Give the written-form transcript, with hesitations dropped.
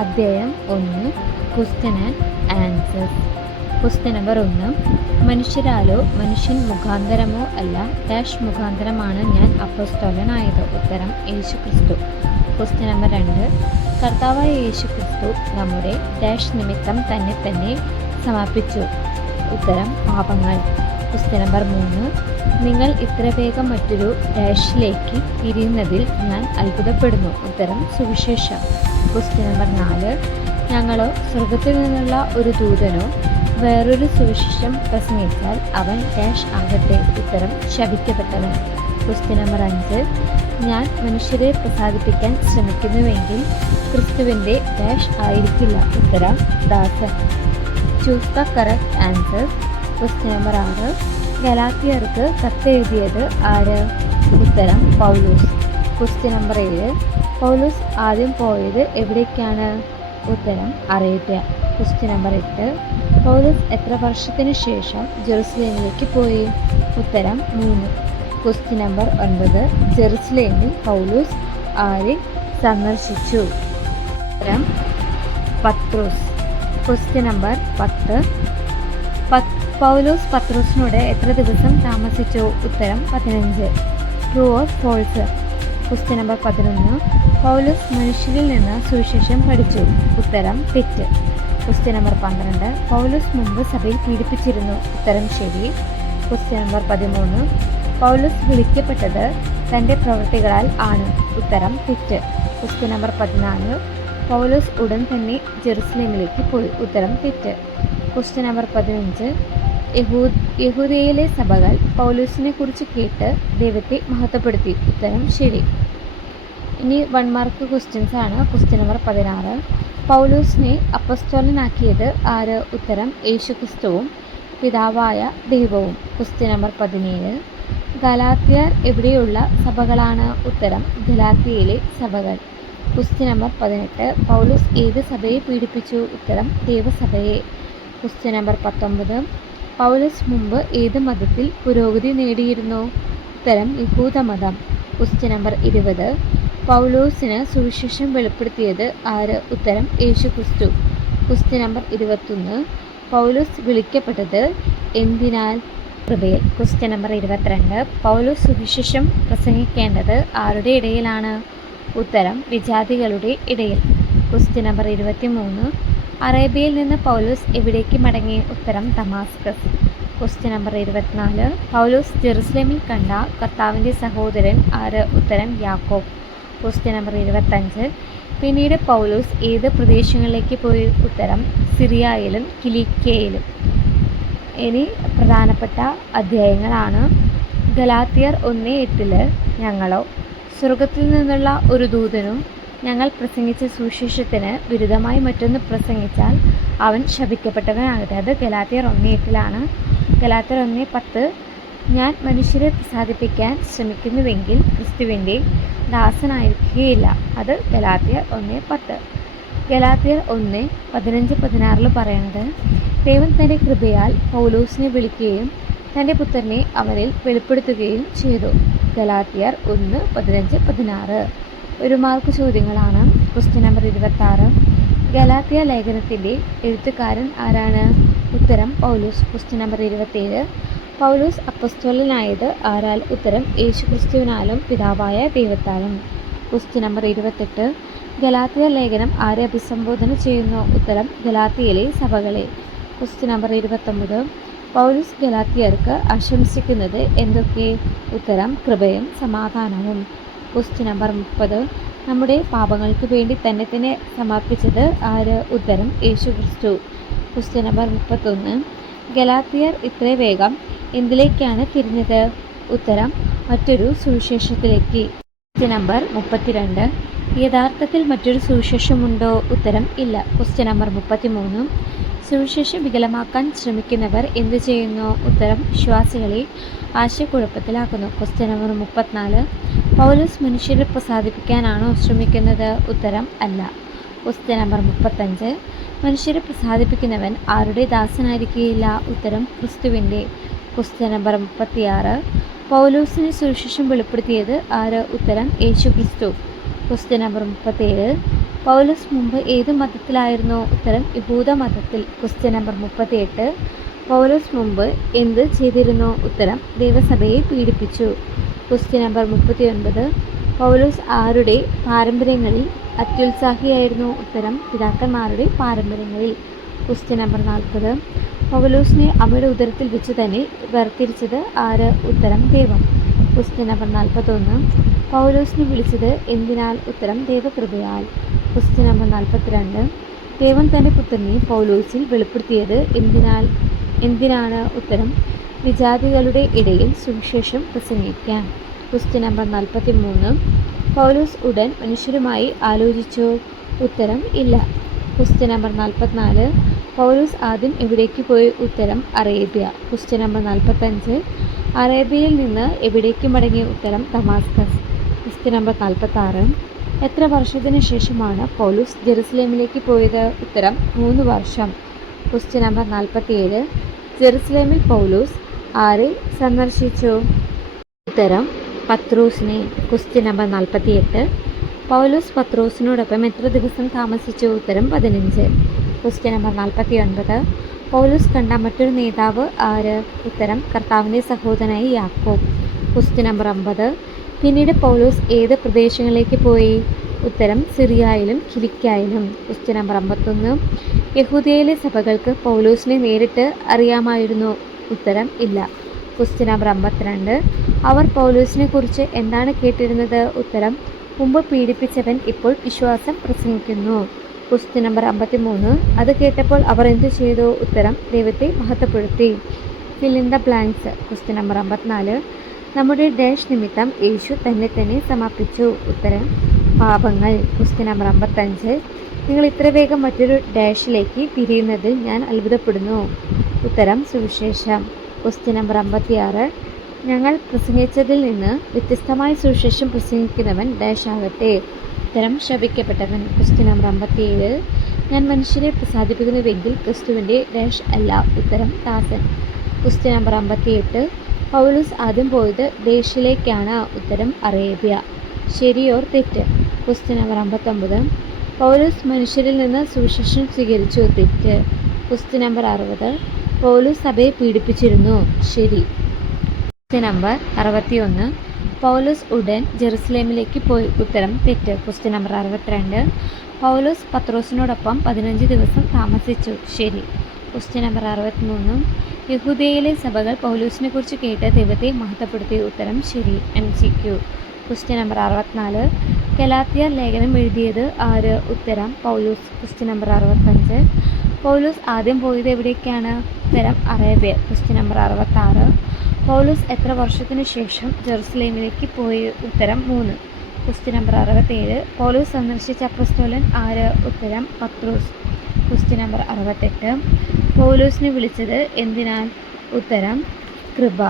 അധ്യായം 1. Question and answers. Question number 1. മനുഷ്യരാലോ മനുഷ്യൻ മുഖാന്തരമോ അല്ല ഡാഷ് മുഖാന്തരമാണ് ഞാൻ അപ്പോസ്തലനായത്. ഉത്തരം യേശു ക്രിസ്തു. Question number 2. കർത്താവായ യേശു ക്രിസ്തു നമ്മുടെ ഡാഷ് നിമിത്തം തന്നെ സമർപ്പിച്ചു. ഉത്തരം പാപങ്ങൾ. Question number 3. നിങ്ങൾ ഇത്ര വേഗം മറ്റൊരു ഡാഷിലേക്ക് തിരിയുന്നതിൽ ഞാൻ അത്ഭുതപ്പെടുന്നു. ഉത്തരം സുവിശേഷം. Question number 4. ഞങ്ങളോ സ്വർഗത്തിൽ നിന്നുള്ള ഒരു ദൂതനോ വേറൊരു സുവിശേഷം പ്രസംഗിച്ചാൽ അവൻ ഡാഷ് ആകട്ടെ. ഉത്തരം ശപിക്കപ്പെട്ടവൻ. Question number 5. ഞാൻ മനുഷ്യരെ പ്രസാദിപ്പിക്കാൻ ശ്രമിക്കുന്നുവെങ്കിൽ ക്രിസ്തുവിൻ്റെ ഡാഷ് ആയിരിക്കില്ല. ഉത്തരം ദാസൻ. Choose the correct answers. Question number 6. ഗലാത്യർക്ക് കത്തെഴുതിയത് ആര്? ഉത്തരം പൗലോസ്. Question number 7. പൗലോസ് ആദ്യം പോയത് എവിടേക്കാണ്? ഉത്തരം അറേബ്യ. Question number 8. പൗലോസ് എത്ര വർഷത്തിന് ശേഷം ജെറുസലേമിലേക്ക് പോയി? ഉത്തരം 3. Question number 9. ജെറുസലേമിൽ പൗലോസ് ആരെ സന്ദർശിച്ചു? ഉത്തരം പത്രോസ്. Question number 10. പൗലോസ് പത്രോസിനോട് എത്ര ദിവസം താമസിച്ചു? ഉത്തരം 15. True or false? Question number 11. Paulose മനുഷ്യരിൽ നിന്ന് സുവിശേഷം പഠിച്ചു. ഉത്തരം തെറ്റ്. Question number 12. പൗലോസ് മുമ്പ് സഭയിൽ പീഡിപ്പിച്ചിരുന്നു. ഉത്തരം ശരി. Question number 13. പൗലോസ് വിളിക്കപ്പെട്ടത് തൻ്റെ പ്രവൃത്തികളാൽ ആണ്. ഉത്തരം തെറ്റ്. Question number 14. പൗലോസ് ഉടൻ തന്നെ ജെറുസലേമിലേക്ക് പോയി. ഉത്തരം തെറ്റ്. Question number 15. യഹൂദയിലെ സഭകൾ പൗലോസിനെ കുറിച്ച് കേട്ട് ദൈവത്തെ മഹത്വപ്പെടുത്തി. ഉത്തരം ശരി. ഇനി 1 മാർക്ക് ക്വസ്റ്റ്യൻസ് ആണ്. Question number 16. പൗലോസിനെ അപ്പസ്തോലനാക്കിയത് ആര്? ഉത്തരം യേശു ക്രിസ്തുവും പിതാവായ ദൈവവും. Question number 17. ഗലാത്യർ എവിടെയുള്ള സഭകളാണ്? ഉത്തരം ഗലാത്യയിലെ സഭകൾ. Question number 18. പൗലോസ് ഏത് സഭയെ പീഡിപ്പിച്ചു? ഉത്തരം ദൈവസഭയെ. Question number 19. പൗലോസ് മുമ്പ് ഏത് മതത്തിൽ പുരോഗതി നേടിയിരുന്നു? ഉത്തരം യഹൂദമതം. Question number 20. പൗലോസിന് സുവിശേഷം വെളിപ്പെടുത്തിയത് ആര്? ഉത്തരം യേശു ക്രിസ്തു. Question number 21. പൗലോസ് വിളിക്കപ്പെട്ടത് എന്തിനാൽ? കൃപയിൽ. Question number 22. പൗലോസ് സുവിശേഷം പ്രസംഗിക്കേണ്ടത് ആരുടെ ഇടയിലാണ്? ഉത്തരം വിജാതികളുടെ ഇടയിൽ. Question number 23. അറേബ്യയിൽ നിന്ന് പൗലോസ് എവിടേക്ക് മടങ്ങി? ഉത്തരം ദമാസ്കസ്. Question number 24. പൗലോസ് ജെറുസലേമിൽ കണ്ട കർത്താവിൻ്റെ സഹോദരൻ ആര്? ഉത്തരം യാക്കോബ്. Question number 25. പിന്നീട് പൗലോസ് ഏത് പ്രദേശങ്ങളിലേക്ക് പോയി? ഉത്തരം സിറിയയിലും കിലിക്യയിലും. ഇനി പ്രധാനപ്പെട്ട അധ്യായങ്ങളാണ്. ഗലാത്യർ 1:8 ഞങ്ങളോ സ്വർഗത്തിൽ നിന്നുള്ള ഒരു ദൂതനോ ഞങ്ങൾ പ്രസംഗിച്ച സുവിശേഷത്തിന് വിരുദ്ധമായി മറ്റൊന്ന് പ്രസംഗിച്ചാൽ അവൻ ശപിക്കപ്പെട്ടവനാകട്ടെ. അത് ഗലാത്യർ 1:8. ഗലാത്യർ 1:10 ഞാൻ മനുഷ്യരെ പ്രസാദിപ്പിക്കാൻ ശ്രമിക്കുന്നുവെങ്കിൽ ക്രിസ്തുവിൻ്റെ ദാസനായിരിക്കുകയില്ല. അത് ഗലാത്യർ 1:10. ഗലാത്യർ 1:15-16 പറയുന്നത് ദൈവം തൻ്റെ കൃപയാൽ പൗലോസിനെ വിളിക്കുകയും തൻ്റെ പുത്രനെ അവനിൽ വെളിപ്പെടുത്തുകയും ചെയ്തു. ഗലാത്യർ 1:15-16. 1 മാർക്ക് ചോദ്യങ്ങളാണ്. Question number 26. ഗലാത്യ ലേഖനത്തിൻ്റെ എഴുത്തുകാരൻ ആരാണ്? ഉത്തരം പൗലോസ്. Question number 27. പൗലോസ് അപ്പസ്തോലനായത് ആരാൽ? ഉത്തരം യേശു ക്രിസ്തുവിനാലും പിതാവായ ദൈവത്താലും. Question number 28. ഗലാത്യ ലേഖനം ആരെ അഭിസംബോധന ചെയ്യുന്നു? ഉത്തരം ഗലാത്യയിലെ സഭകളെ. Question number 29. പൗലോസ് ഗലാത്യർക്ക് ആശംസിക്കുന്നത് എന്തൊക്കെ? ഉത്തരം കൃപയും സമാധാനവും. Question number 30. നമ്മുടെ പാപങ്ങൾക്ക് വേണ്ടി തന്നെ സമർപ്പിച്ചത് ആര്? ഉത്തരം യേശു ക്രിസ്തു. Question number 31. ഗലാത്യർ ഇത്ര വേഗം എന്തിലേക്കാണ് തിരിഞ്ഞത്? ഉത്തരം മറ്റൊരു സുവിശേഷത്തിലേക്ക്. Question number 32. യഥാർത്ഥത്തിൽ മറ്റൊരു സുവിശേഷമുണ്ടോ? ഉത്തരം ഇല്ല. Question number 33. സുവിശേഷം വികലമാക്കാൻ ശ്രമിക്കുന്നവർ എന്ത് ചെയ്യുന്നു? ഉത്തരം വിശ്വാസികളെ ആശയക്കുഴപ്പത്തിലാക്കുന്നു. Question number 34. പൗലോസ് മനുഷ്യരെ പ്രസാദിപ്പിക്കാനാണോ ശ്രമിക്കുന്നത്? ഉത്തരം അല്ല. Question number 35. മനുഷ്യരെ പ്രസാദിപ്പിക്കുന്നവൻ ആരുടെ ദാസനായിരിക്കുകയില്ല? ഉത്തരം ക്രിസ്തുവിൻ്റെ. Question number 36. പൗലോസിന് സുവിശേഷം വെളിപ്പെടുത്തിയത് ആര്? ഉത്തരം യേശു ക്രിസ്തു. Question number 37. പൗലോസ് മുമ്പ് ഏത് മതത്തിലായിരുന്നു? ഉത്തരം യഹൂദ മതത്തിൽ. Question number 38. പൗലോസ് മുമ്പ് എന്ത് ചെയ്തിരുന്നു? ഉത്തരം ദൈവസഭയെ പീഡിപ്പിച്ചു. Question number 39. പൗലോസ് ആരുടെ പാരമ്പര്യങ്ങളിൽ അത്യുത്സാഹിയായിരുന്നു? ഉത്തരം പിതാക്കന്മാരുടെ പാരമ്പര്യങ്ങളിൽ. Question number 40. പൗലോസിനെ അമ്മയുടെ ഉദരത്തിൽ വെച്ച് തന്നെ വേർതിരിച്ചത് ആര്? ഉത്തരം ദൈവം. Question number 41. പൗലോസിനെ വിളിച്ചത് എന്തിനാൽ? ഉത്തരം ദൈവകൃപയാൽ. Question number 42. ദൈവം തൻ്റെ പുത്രനെ പൗലോസിൽ വെളിപ്പെടുത്തിയത് എന്തിനാണ്? ഉത്തരം വിജാതികളുടെ ഇടയിൽ സുവിശേഷം പ്രസംഗിക്കാൻ. Question number 43. പൗലോസ് ഉടൻ മനുഷ്യരുമായി ആലോചിച്ചോ? ഉത്തരം ഇല്ല. Question number 44. പൗലോസ് ആദ്യം എവിടേക്ക് പോയി? ഉത്തരം അറേബ്യ. Question number 45. അറേബ്യയിൽ നിന്ന് എവിടേക്ക് മടങ്ങി? ഉത്തരം ദമാസ്കസ്. Question number 46. എത്ര വർഷത്തിന് ശേഷമാണ് പൗലോസ് ജെറുസലേമിലേക്ക് പോയത്? ഉത്തരം 3 വർഷം. Question number 47. ജെറുസലേമിൽ പൗലോസ് ആരെ സന്ദർശിച്ചു? ഉത്തരം പത്രോസിനെ. Question number 48. പൗലോസ് പത്രോസിനോടൊപ്പം എത്ര ദിവസം താമസിച്ചു? ഉത്തരം 15. Question number 49. പൗലോസ് കണ്ട മറ്റൊരു നേതാവ് ആര്? ഉത്തരം കർത്താവിൻ്റെ സഹോദരനായ യാക്കോബ്. Question number 50. പിന്നീട് പൗലോസ് ഏത് പ്രദേശങ്ങളിലേക്ക് പോയി? ഉത്തരം സിറിയയിലും കിലിക്യായിലും. Question number 51. യഹൂദയിലെ സഭകൾക്ക് പൗലോസിനെ നേരിട്ട് അറിയാമായിരുന്നു? ഉത്തരം ഇല്ല. Question number 52. അവർ പൗലോസിനെ കുറിച്ച് എന്താണ് കേട്ടിരുന്നത്? ഉത്തരം മുമ്പ് പീഡിപ്പിച്ചവൻ ഇപ്പോൾ വിശ്വാസം പ്രസംഗിക്കുന്നു. Question number 53. അത് കേട്ടപ്പോൾ അവർ എന്ത് ചെയ്തു? ഉത്തരം ദൈവത്തെ മഹത്വപ്പെടുത്തി. Fill in the blanks. Question number 54. നമ്മുടെ ഡാഷ് നിമിത്തം യേശു തന്നെ സമാപിച്ചു. ഉത്തരം പാപങ്ങൾ. Question number 55. നിങ്ങൾ ഇത്ര വേഗം മറ്റൊരു ഡാഷിലേക്ക് തിരിയുന്നതിൽ ഞാൻ അത്ഭുതപ്പെടുന്നു. ഉത്തരം സുവിശേഷം. Question number 56. ഞങ്ങൾ പ്രസംഗിച്ചതിൽ നിന്ന് വ്യത്യസ്തമായ സുവിശേഷം പ്രസംഗിക്കുന്നവൻ ഡാഷ് ആകട്ടെ. ഉത്തരം ശപിക്കപ്പെട്ടവൻ. Question number 57. ഞാൻ മനുഷ്യരെ പ്രസാദിപ്പിക്കുന്നുവെങ്കിൽ ക്രിസ്തുവിൻ്റെ ഡാഷ് അല്ല. ഉത്തരം ദാസൻ. Question number 58. പൗലോസ് ആദ്യം പോയത് ദേശിലേക്കാണ്. ഉത്തരം അറേബ്യ. ശരിയോർ തെറ്റ്? Question number 59. പൗലോസ് മനുഷ്യരിൽ നിന്ന് സുവിശേഷം സ്വീകരിച്ചു. തെറ്റ്? Question number 60. പൗലോസ് സഭയെ പീഡിപ്പിച്ചിരുന്നു. ശരി. Question number 61. പൗലോസ് ഉടൻ ജെറുസലേമിലേക്ക് പോയി. ഉത്തരം തെറ്റ്? Question number 62. പൗലോസ് പത്രോസിനോടൊപ്പം 15 ദിവസം താമസിച്ചു. ശരി. Question number 63. യഹൂദയിലെ സഭകൾ പൗലോസിനെ കുറിച്ച് കേട്ട് ദൈവത്തെ മഹത്വപ്പെടുത്തി. ഉത്തരം ശരി. MCQ. Question number 64. ഗലാത്യർ ലേഖനം എഴുതിയത് ആര്? ഉത്തരം പൗലോസ്. Question number 65. പൗലോസ് ആദ്യം പോയത് എവിടേക്കാണ്? ഉത്തരം അറേബ്യ. Question number 66. പൗലോസ് എത്ര വർഷത്തിനു ശേഷം ജെറുസലേമിലേക്ക് പോയി? ഉത്തരം 3. Question number 67. പൗലോസ് സന്ദർശിച്ച അപ്പോസ്തലൻ ആര്? ഉത്തരം പത്രോസ്. Question number 68. പൗലോസിനെ വിളിച്ചത് എന്തിനാൽ? ഉത്തരം കൃപ.